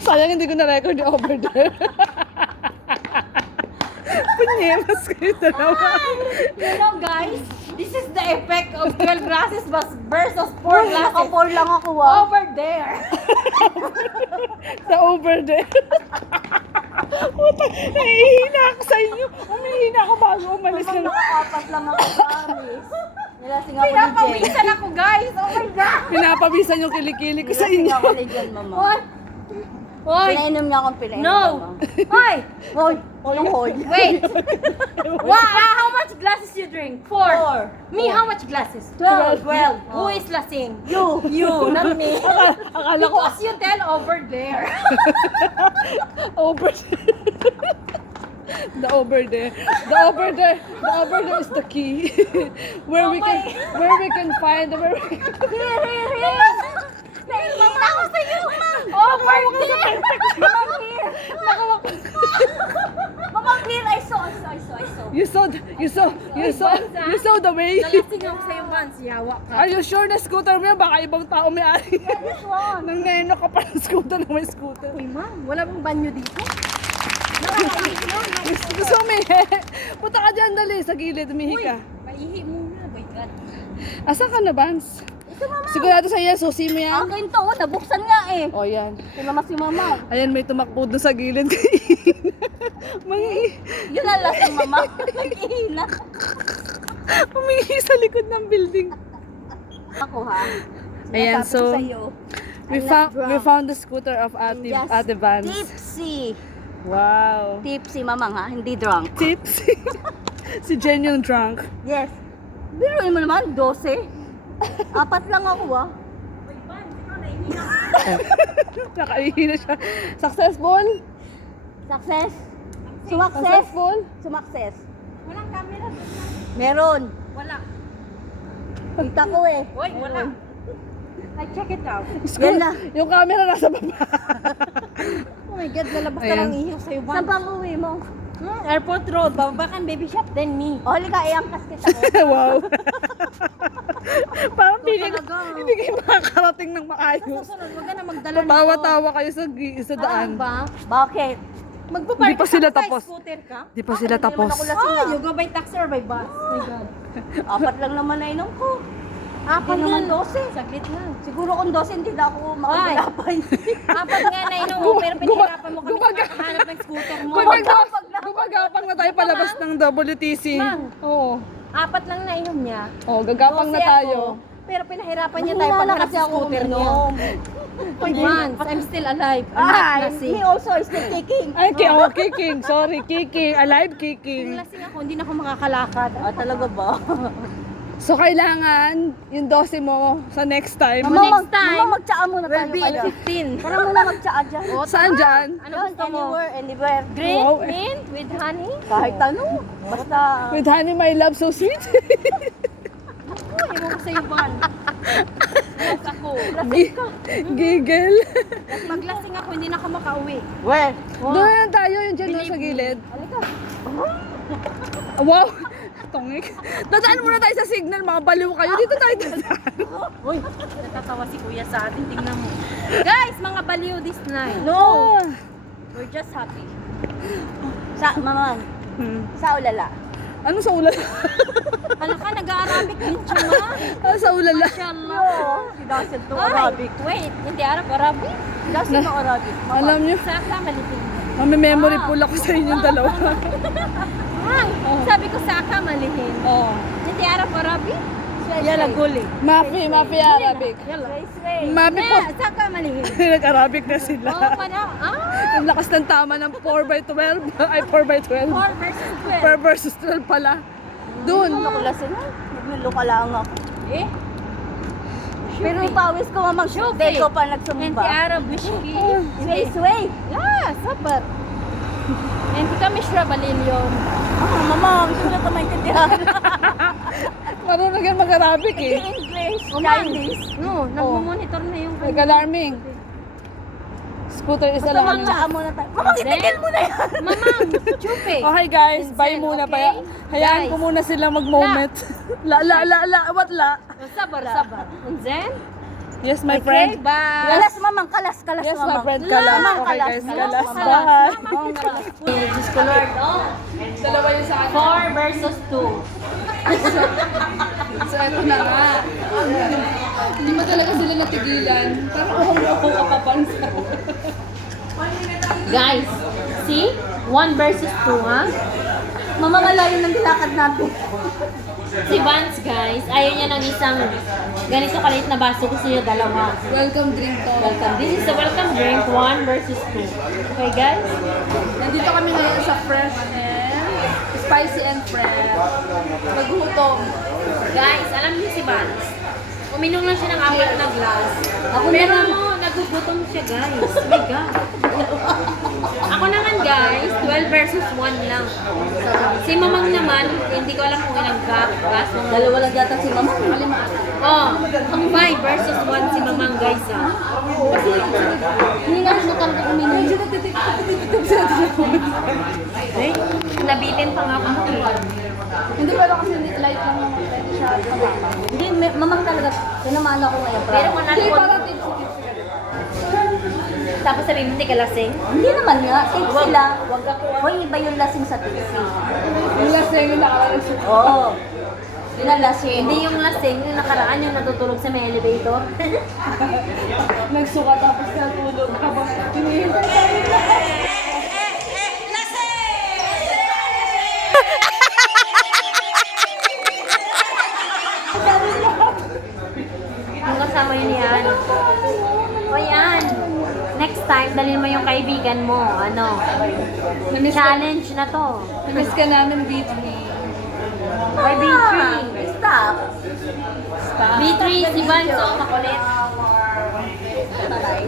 Sayang hindi ko na-record yung over there. Panyemas kayo dalawa. You know, guys, this is the effect of 12 glasses versus 4 glasses. Naka-4 lang ako ah. Over there. Sa over there. Puta, nahihina ako sa inyo. Umihina ako bago umalis Mamang na. naka-4 lang ako, promise. Nilasing ako ni Jen. Pinapawisan ako, guys. Oh my God. Pinapabisan yung kilikili ko sa Nilasing inyo. ako ni Jen, mama. What? Hoy. Pinainom niya akong pinainom. No. Hoy. Hoy. Walang hoy. Wait. How much glasses you drink? 4. Me, how much glasses? 12. 12. Who is lasing? You. You, not me. Akala ko Because you tell over there. over the over there. The over there. The over there is the key. where we can find Here. Nahihina ako sa iyo. Over there. Mamang here. Mamang here. I saw. You saw the way. Nalasing ako sa iyo, Vance. Yawa ka. Are you sure na scooter mo yan? Baka ibang tao may-ari. This one. Nang neno ka pa ng scooter na may scooter. Uy, ma'am, wala bang banyo dito? Gusto mo Punta ka dyan, dali. Sa gilid, umihi ka. Maihi muna. My God. Asa ka na, Vance? Ito, mama. Sigurado sa iya, susi mo yan. Akin to. Nabuksan nga eh. O, yan. Tinama si mama. Ayan, may tumakbo doon sa gilid. Mangihi. Yun ang lasang mama. Nag-ihina. Umihi sa likod ng building. Ako ha. Ayan, Sinasabi ko so, sa'yo, We I'm not found drunk. the scooter of Ate, Yes, Ate Vance. tipsy. Wow. Tipsy, mamang ha. Hindi drunk. Tipsy. Si Jen yung drunk. Yes. Biruin mo naman, 12. 4 lang ako ah. Nakaihi na siya. Successful? Success. Sumakses. Successful? Sumakses. Walang camera. Meron. Wala. Kita ko eh. Uy, wala. I check it out. Yan na. Yung camera nasa baba. Oh my God, lalabas Ayan. na lang ihiw sa'yo, Saan Vance. bang uwi mo? Airport Road, bababa kang baby shop, then me. O, halika, iangkas kita ko. Wow. Parang talaga. hindi kayo makakarating ng maayos. Susunod, wag ka na magdala nito. Tawa-tawa kayo sa daan. Ba? Bakit? Magpapark Hindi pa sila ka sa tapos. scooter ka? Di pa sila tapos. Hindi naman ako lasing Oh, ah. you go by taxi or by bus? Oh my God. 4 lang naman na inom ko. Apat Hindi naman lang. 12. Saglit lang. Siguro kung 12, hindi na ako makagulapay. Apat nga na inom mo, pero pinahirapan mo kami sa kakahanap ng scooter mo. Gumagapang na tayo palabas ng WTC. Mang. Oo. Apat lang na inom niya. Oh, gagapang na 12 tayo. ako, pero pinahirapan niya tayo Mahina na paghanap kasi sa ako scooter niya. uminom. Once, I'm still alive. I'm not Ay, lasing. me also is still kicking. Ay, kicking. Sorry, kicking. Alive Kung kicking. lasing ako, hindi na ako makakalakad. Ah, talaga ba? So, kailangan yung 12 mo sa next time. Next time, Mama, magtsaa muna tayo Will be kaya. 15. Tara muna magtsaa dyan. Saan dyan? Ano Yun, gusto mo? anywhere. Green, Wow. mint, with honey? Kahit ano. Basta, With honey, my love, so sweet. Oh, ewan ko sa'yo, Van. Yes, ako. Giggle. Maglasing ako, hindi na ako makauwi. where? Doon na lang tayo, yung dyan doon sa gilid. Halika. Wow. Tongik. Dadaan muna tayo sa signal, mga baliw kayo. Dito tayo dadaan. Uy, natatawa si kuya sa atin. Tingnan mo. Guys, mga baliw this night. No! Ah. We're just happy. Sa, mama, Hmm. sa ulala. Ano sa ulala? Ano ka, nag-Arabic din siya, ma? Ano sa ulala? Mashallah. No, he doesn't know Arabic. Wait, hindi Arab, Arabic? He doesn't know Arabic. Mama. Alam nyo, Saka malitin. mami-memory pool ako sa inyong dalawa. Sabi ko saka malihin. Oh. Hindi Arab, Arabic? Yala guli. Mapi Arabic. Sway, sway. Mapi po. Saka malihin. Nag-Arabic na sila. Oo, pana. Ang lakas ng tama ng 4x12. Ay, 4x12. 4 versus 12. 4 versus 12 pala. Doon. Ano ko lasing ha? Nagmilo ka lang ako. Eh? Pero yung pawis ko mamang Shufi. day ko pa Hindi nagsumba. Arab, wishki. Sway, sway. Yeah, sabar. Hindi kami sure balilyon. Ah, mama, hindi ko na ito maintindihan. Marunong yan mag-Arabic eh. English, Oh, Chinese. No, nagmo-monitor na yung Nag-alarming. Scooter is Basta alarming. magtsaa muna tayo. Mamang, itigil mo na yan. Mamang, chupe. Okay guys, bye Vincent, muna. okay? Hayaan Guys. ko muna sila mag-moment. La, what la? Sabar, sabar. And then, Yes, my Okay, friend. bye. Kalas, mamang. Kalas, kalas, Yes, my mamang. friend. Kalas. Mamang, Okay, kalas, guys. kalas, Kalas. kalas. Bye. Mamang, kalas. Diyos ko Lord, oh. Dalawa yung sa kanya. 4 versus 2. So, eto na nga. Hindi mo talaga sila natigilan. Parang uhong-uho ka papansa. Guys, see? 1 versus 2, ha? Mamang, malayo ng nilakad natin. Si Vance, guys, ayaw niya ng isang ganito kaliit na baso. Gusto niya dalawa. Welcome drink to. Welcome. This is a welcome drink, 1 versus 2. Okay, guys? Nandito kami ngayon sa fresh and spicy and fresh. Maghutom. Guys, alam niyo si Vance, uminom lang siya ng 4 na glass. Ako Pero naman. nagugutom siya, guys. My God. Ako naman, guys, 12 versus 1 lang. Si Mamang naman, hindi ko alam kung ilang glass. Dalawa lang yata si mamang. Oh, 5 versus 1 si Mamang, guys, ha. Hindi na rin talaga uminom. Eh, nabitin pa nga ako. Hindi pero kasi light lang naman siya. Hindi, mamang talaga. Tinamaan ako ngayon. Pero kung Hindi, nalipot, parang tipsy-tipsy ka. tapos sabihin mo, hindi ka lasing. Hindi naman nga. Safe sila. Huwag ako. Hoy, iba yung lasing sa tipsy. Yung last na yung nakaraan siya. Oo. Yun ang lasing. Hindi yung lasing, yung nakaraan yung natutulog sa may elevator. Nagsuka tapos natulog habang hinihintay tayo. Yung kasama yun yan. O yan. Next time, dalhin mo yung kaibigan mo. Ano? Challenge na to. Namiss ka namin, B3. By B3. Stop. B3, si Banso, makulit. Taray.